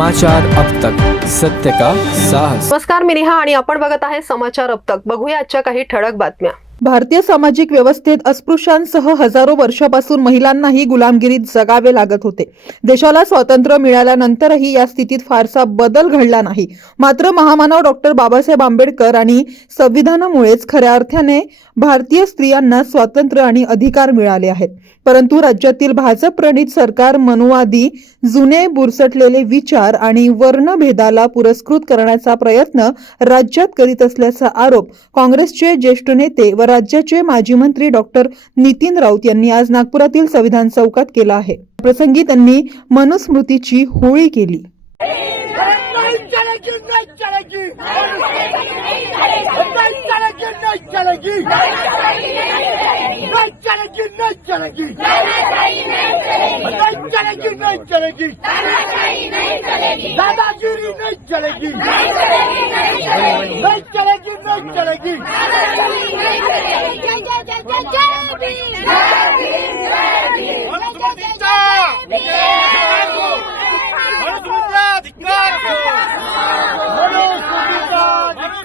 समाचार अब तक। सत्य का साहस। नमस्कार मी नेहा आणि आपण बघत आहे समाचार अब तक. बघूया आजच्या काही ठळक बातम्या. भारतीय सामाजिक व्यवस्थेत अस्पृश्यांसह हजारो वर्षापासून महिलांनाही गुलामगिरीत जगावे लागत होते. देशाला स्वातंत्र्य मिळाल्यानंतरही या स्थितीत फारसा बदल घडला नाही. मात्र महामानव डॉक्टर बाबासाहेब आंबेडकर आणि संविधानामुळेच खऱ्या अर्थाने भारतीय स्त्रियांना स्वातंत्र्य आणि अधिकार मिळाले आहेत. परंतु राज्यातील भाजप प्रणित सरकार मनुवादी जुने बुरसटलेले विचार आणि वर्णभेदाला पुरस्कृत करण्याचा प्रयत्न राज्यात करीत असल्याचा आरोप काँग्रेसचे ज्येष्ठ नेते व राज्याचे माजी मंत्री डॉक्टर नितीन राऊत यांनी आज नागपुरातील संविधान चौकात केला आहे. प्रसंगी त्यांनी मनुस्मृतीची होळी केली. चलेगी. चलेगी. चलेगी. चलेगी. Yeah.